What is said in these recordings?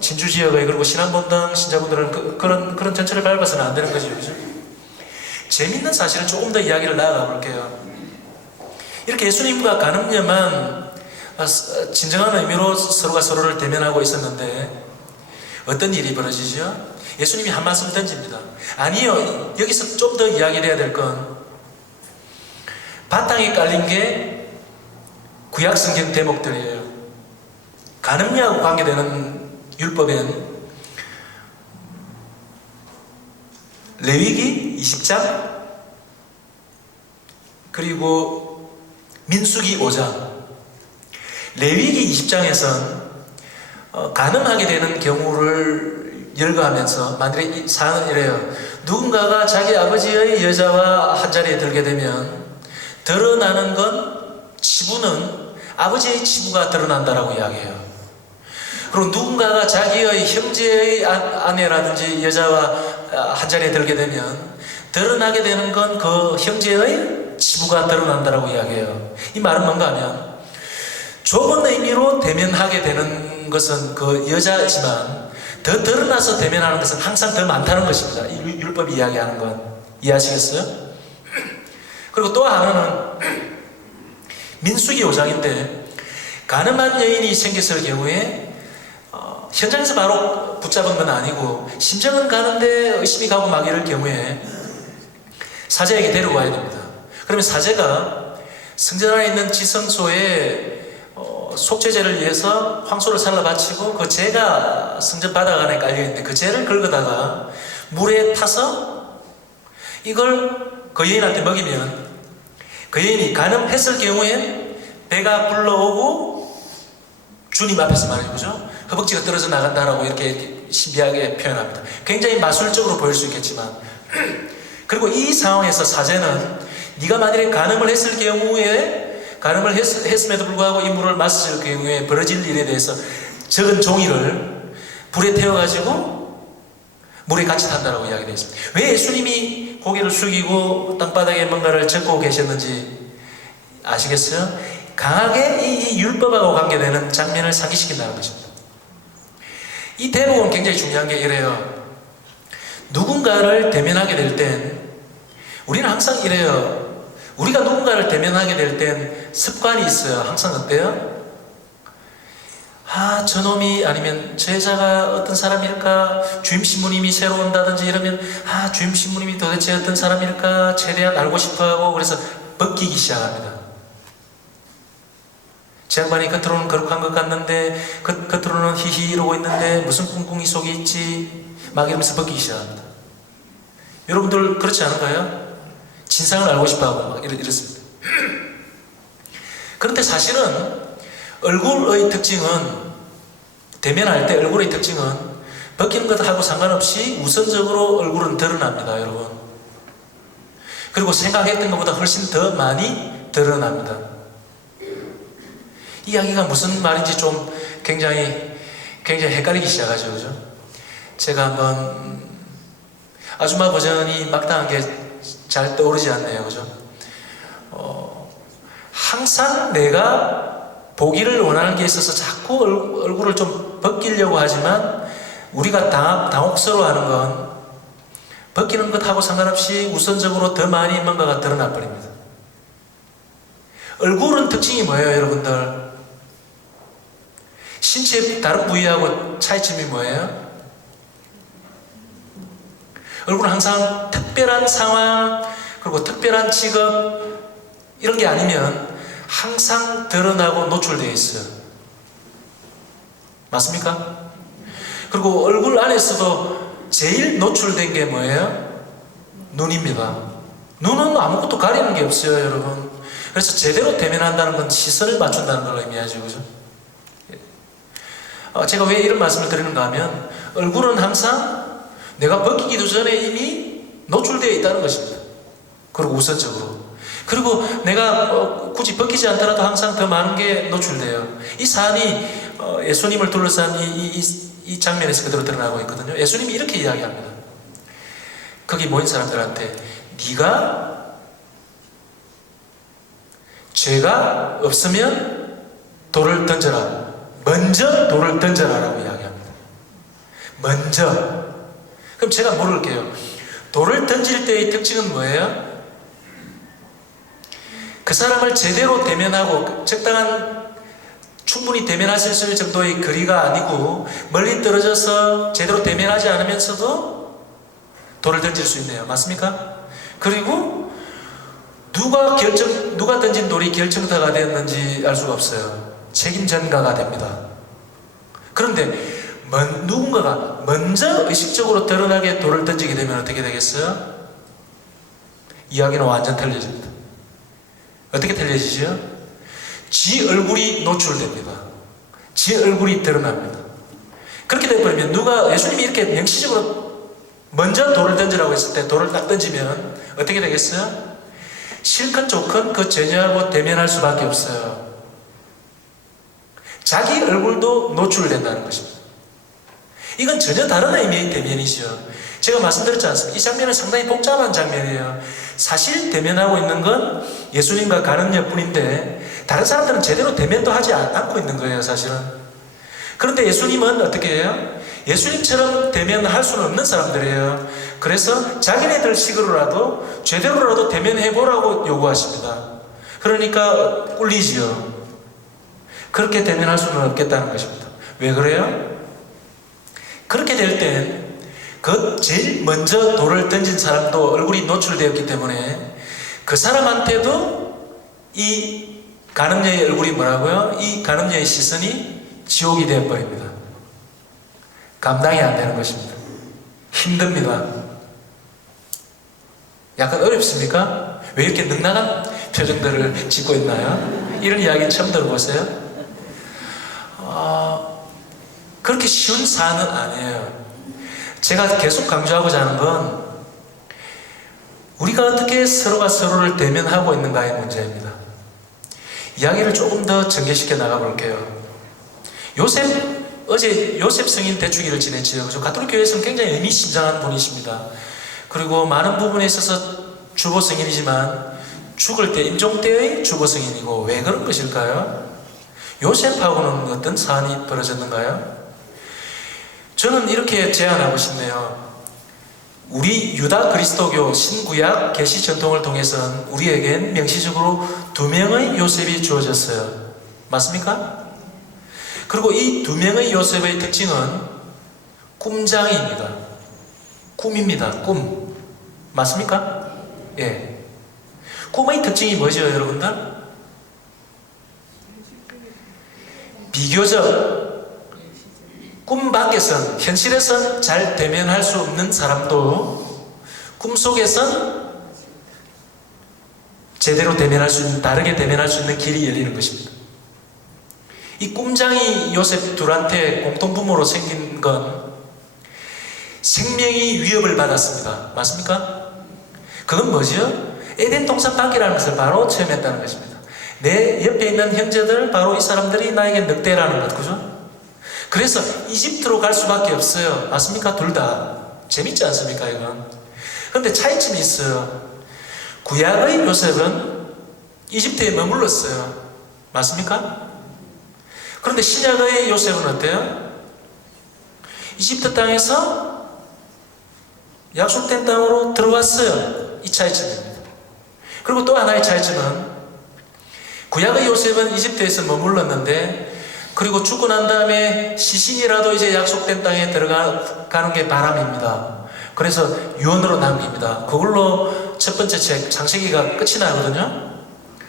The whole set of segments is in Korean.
진주 지역의 그리고 신안본당 신자분들은 그런 전철을 밟아서는 안 되는 거죠, 그죠? 재밌는 사실을 조금 더 이야기를 나아가 볼게요. 이렇게 예수님과 간음녀만 진정한 의미로 서로가 서로를 대면하고 있었는데 어떤 일이 벌어지죠? 예수님이 한 말씀 던집니다. 아니요, 여기서 좀 더 이야기를 해야 될 건 바탕에 깔린 게 구약 성경 대목들이에요. 간음녀하고 관계되는 율법엔 레위기 20장 그리고 민수기 5장. 레위기 20장에선 간음하게 되는 경우를 열거하면서 만일에 이 사안은 이래요. 누군가가 자기 아버지의 여자와 한자리에 들게 되면 드러나는 건 치부는 아버지의 치부가 드러난다라고 이야기해요. 그리고 누군가가 자기의 형제의 아내라든지 여자와 한자리에 들게 되면 드러나게 되는 건 그 형제의 치부가 드러난다라고 이야기해요. 이 말은 뭔가 하면 좁은 의미로 대면하게 되는 것은 그 여자지만 더 드러나서 대면하는 것은 항상 더 많다는 것입니다. 이 율법이 이야기하는 건. 이해하시겠어요? 그리고 또 하나는 민수기 5장인데 간음한 여인이 생겼을 경우에 현장에서 바로 붙잡은 건 아니고 심정은 가는데 의심이 가고 막 이럴 경우에 사제에게 데려와야 됩니다. 그러면 사제가 성전 안에 있는 지성소에 속죄제를 위해서 황소를 살라 바치고 그 제가 성전 바닥 안에 깔려있는데 그 제를 긁어다가 물에 타서 이걸 그 여인한테 먹이면 그 여인이 간음했을 경우에 배가 불러오고 주님 앞에서 말이죠, 그죠? 허벅지가 떨어져 나간다라고 이렇게 신비하게 표현합니다. 굉장히 마술적으로 보일 수 있겠지만 그리고 이 상황에서 사제는 네가 만일에 간음을 했을 경우에 간음을 했음에도 불구하고 이 물을 마실 경우에 벌어질 일에 대해서 적은 종이를 불에 태워가지고 물에 같이 탄다라고 이야기되어 있습니다. 왜 예수님이 고개를 숙이고 땅바닥에 뭔가를 적고 계셨는지 아시겠어요? 강하게 이 율법하고 관계되는 장면을 상기시킨다는 것입니다. 이 대목은 굉장히 중요한 게 이래요. 누군가를 대면하게 될 땐 우리는 항상 이래요. 우리가 누군가를 대면하게 될 땐 습관이 있어요. 항상 어때요? 저놈이 아니면 저 여자가 어떤 사람일까? 주임 신부님이 새로 온다든지 이러면 주임 신부님이 도대체 어떤 사람일까? 최대한 알고 싶어하고 그래서 벗기기 시작합니다. 제 양반이 겉으로는 거룩한 것 같는데 겉으로는 히히 이러고 있는데 무슨 꿍꿍이 속에 있지? 막 이러면서 벗기기 시작합니다. 여러분들 그렇지 않은가요? 진상을 알고 싶어하고 막 이렇습니다. 그런데 사실은 얼굴의 특징은 대면할 때 얼굴의 특징은 벗기는 것하고 상관없이 우선적으로 얼굴은 드러납니다, 여러분. 그리고 생각했던 것보다 훨씬 더 많이 드러납니다. 이 이야기가 무슨 말인지 좀 굉장히 헷갈리기 시작하죠, 그죠? 제가 한번 아줌마 버전이 막당한 게 잘 떠오르지 않네요, 그죠? 항상 내가 보기를 원하는 게 있어서 자꾸 얼굴을 좀 벗기려고 하지만 우리가 당혹스러워하는 건 벗기는 것하고 상관없이 우선적으로 더 많이 뭔가가 드러나 버립니다. 얼굴은 특징이 뭐예요, 여러분들? 신체의 다른 부위하고 차이점이 뭐예요? 얼굴은 항상 특별한 상황 그리고 특별한 직업 이런 게 아니면 항상 드러나고 노출되어 있어요. 맞습니까? 그리고 얼굴 안에서도 제일 노출된 게 뭐예요? 눈입니다. 눈은 아무것도 가리는 게 없어요, 여러분. 그래서 제대로 대면한다는 건 시선을 맞춘다는 걸 의미하죠, 그죠? 제가 왜 이런 말씀을 드리는가 하면 얼굴은 항상 내가 벗기기도 전에 이미 노출되어 있다는 것입니다. 그리고 우선적으로. 그리고 내가 굳이 벗기지 않더라도 항상 더 많은 게 노출돼요. 이 사안이 예수님을 둘러싼 이 장면에서 그대로 드러나고 있거든요. 예수님이 이렇게 이야기합니다. 거기 모인 사람들한테 네가 죄가 없으면 돌을 던져라. 먼저 돌을 던져라라고 이야기합니다. 먼저. 그럼 제가 물을게요. 돌을 던질 때의 특징은 뭐예요? 그 사람을 제대로 대면하고 적당한 충분히 대면하실 수 있을 정도의 거리가 아니고 멀리 떨어져서 제대로 대면하지 않으면서도 돌을 던질 수 있네요. 맞습니까? 그리고 누가 던진 돌이 결정타가 되었는지 알 수가 없어요. 책임 전가가 됩니다. 그런데 누군가가 먼저 의식적으로 드러나게 돌을 던지게 되면 어떻게 되겠어요? 이야기는 완전 틀려집니다. 어떻게 틀려지죠? 지 얼굴이 노출됩니다. 지 얼굴이 드러납니다. 그렇게 되어버리면 예수님이 이렇게 명시적으로 먼저 돌을 던지라고 했을 때 돌을 딱 던지면 어떻게 되겠어요? 싫건 좋건 그 전혀하고 대면할 수밖에 없어요. 자기 얼굴도 노출된다는 것입니다. 이건 전혀 다른 의미의 대면이죠. 제가 말씀드렸지 않습니까? 이 장면은 상당히 복잡한 장면이에요. 사실 대면하고 있는 건 예수님과 가늠녀 뿐인데 다른 사람들은 제대로 대면도 하지 않고 있는 거예요, 사실은. 그런데 예수님은 어떻게 해요? 예수님처럼 대면할 수는 없는 사람들이에요. 그래서 자기네들 식으로라도 제대로라도 대면해보라고 요구하십니다. 그러니까 꿀리지요. 그렇게 대면할 수는 없겠다는 것입니다. 왜 그래요? 그렇게 될 땐 제일 먼저 돌을 던진 사람도 얼굴이 노출되었기 때문에 그 사람한테도 이 가늠녀의 얼굴이 뭐라고요? 이 가늠녀의 시선이 지옥이 되어버립니다. 감당이 안 되는 것입니다. 힘듭니다. 약간 어렵습니까? 왜 이렇게 넉넉한 표정들을 짓고 있나요? 이런 이야기 처음 들어보세요? 그렇게 쉬운 사안은 아니에요. 제가 계속 강조하고자 하는 건 우리가 어떻게 서로가 서로를 대면하고 있는가의 문제입니다. 이야기를 조금 더 전개시켜 나가볼게요. 어제 요셉 성인 대축일을 지냈지요. 그래서 가톨릭 교회에서는 굉장히 의미심장한 분이십니다. 그리고 많은 부분에 있어서 주보 성인이지만 죽을 때 임종 때의 주보 성인이고, 왜 그런 것일까요? 요셉하고는 어떤 사안이 벌어졌는가요? 저는 이렇게 제안하고 싶네요. 우리 유다 그리스도교 신구약 계시 전통을 통해서는 우리에겐 명시적으로 2명의 요셉이 주어졌어요. 맞습니까? 그리고 이 2명의 요셉의 특징은 꿈장이입니다. 꿈입니다. 꿈. 맞습니까? 예. 꿈의 특징이 뭐죠, 여러분들? 비교적 꿈 밖에선, 현실에선 잘 대면할 수 없는 사람도 꿈속에선 제대로 대면할 수 있는, 다르게 대면할 수 있는 길이 열리는 것입니다. 이 꿈장이 요셉 둘한테 공통부모로 생긴 건 생명이 위협을 받았습니다. 맞습니까? 그건 뭐죠? 에덴 동산 밖이라는 것을 바로 체험했다는 것입니다. 내 옆에 있는 형제들, 바로 이 사람들이 나에게 늑대라는 것, 그죠? 그래서 이집트로 갈 수밖에 없어요. 맞습니까? 둘 다. 재밌지 않습니까, 이건? 그런데 차이점이 있어요. 구약의 요셉은 이집트에 머물렀어요. 맞습니까? 그런데 신약의 요셉은 어때요? 이집트 땅에서 약속된 땅으로 들어왔어요. 이 차이점입니다. 그리고 또 하나의 차이점은 구약의 요셉은 이집트에서 머물렀는데, 그리고 죽고 난 다음에 시신이라도 이제 약속된 땅에 들어가는 게 바람입니다. 그래서 유언으로 남깁니다. 그걸로 첫 번째 책 창세기가 끝이 나거든요.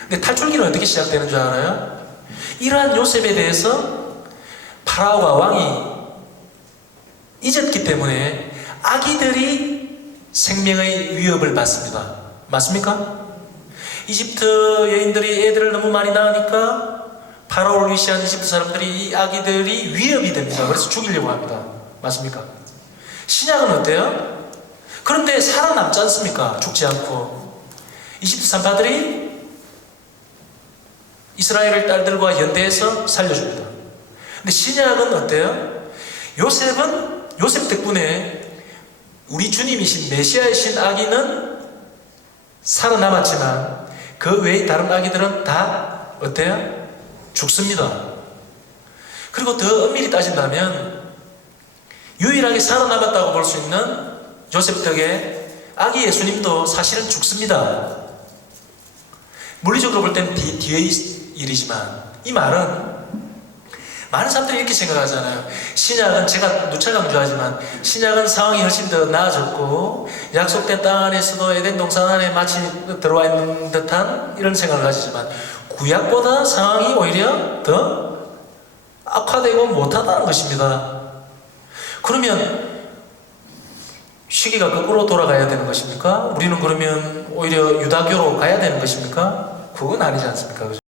근데 탈출기는 어떻게 시작되는 줄 알아요? 이러한 요셉에 대해서 파라오와 왕이 잊었기 때문에 아기들이 생명의 위협을 받습니다. 맞습니까? 이집트 여인들이 애들을 너무 많이 낳으니까 파라오를 위시한 이집트 사람들이, 이 아기들이 위협이 됩니다. 그래서 죽이려고 합니다. 맞습니까? 신약은 어때요? 그런데 살아남지 않습니까? 죽지 않고. 이집트 산파들이 이스라엘 딸들과 연대해서 살려줍니다. 근데 신약은 어때요? 요셉 덕분에 우리 주님이신 메시아이신 아기는 살아남았지만 그 외의 다른 아기들은 다 어때요? 죽습니다. 그리고 더 엄밀히 따진다면 유일하게 살아남았다고 볼 수 있는 요셉 덕에 아기 예수님도 사실은 죽습니다. 물리적으로 볼 때는 뒤의 일이지만, 이 말은 많은 사람들이 이렇게 생각하잖아요. 신약은, 제가 누차 강조하지만 신약은 상황이 훨씬 더 나아졌고 약속된 땅 안에서도 에덴 동산 안에 마치 들어와 있는 듯한 이런 생각을 가지지만, 구약보다 상황이 오히려 더 악화되고 못하다는 것입니다. 그러면 시기가 거꾸로 돌아가야 되는 것입니까? 우리는 그러면 오히려 유다교로 가야 되는 것입니까? 그건 아니지 않습니까? 그죠?